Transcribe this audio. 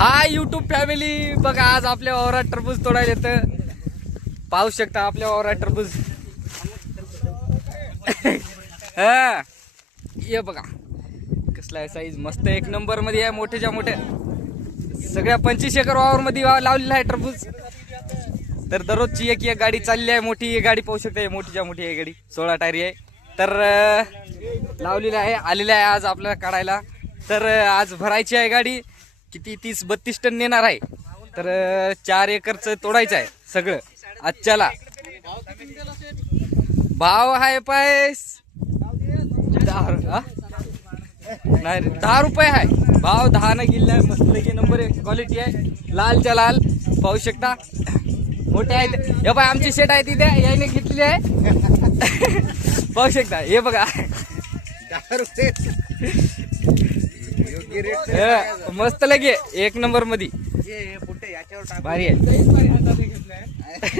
हाय YouTube family, बघा आज आपल्या वावरात टरबूज तोडायला येतं. पाहू शकता आपल्या वावरात टरबूज. हा ये बघा कसला आहे साईज, मस्त एक नंबर मध्ये आहे. मोठ्याच्या मोठ्या सगळ्या 25 एकर वावर मध्ये लावलेला आहे टरबूज. तर दररोजची एक एक गाडी चालली आहे. मोठी गाडी पाहू शकता, मोठीच्या मोठी आहे गाडी, 16 टायरी आहे. तर लावलेली आहे, आलेली आहे आज आपल्याला काढायला. तर आज भरायची आहे गाडी. किती 30-32 टन नेणार आहे. तर 4 एकरचं तोडायचं आहे सगळं आजच्याला. भाव आहे पाय 10 रुपये आहे भाव. 10 न गेलेला आहे. मस्त लगे नंबर आहे, क्वालिटी आहे, लालच्या लाल पाहू शकता. मोठे आहेत हे पाय, आमची शेट आहे तिथे याने घेतलेली आहे. पाहू शकता हे बघा 10 रुपये मस्त लगे एक नंबर मध्ये भारी आहे.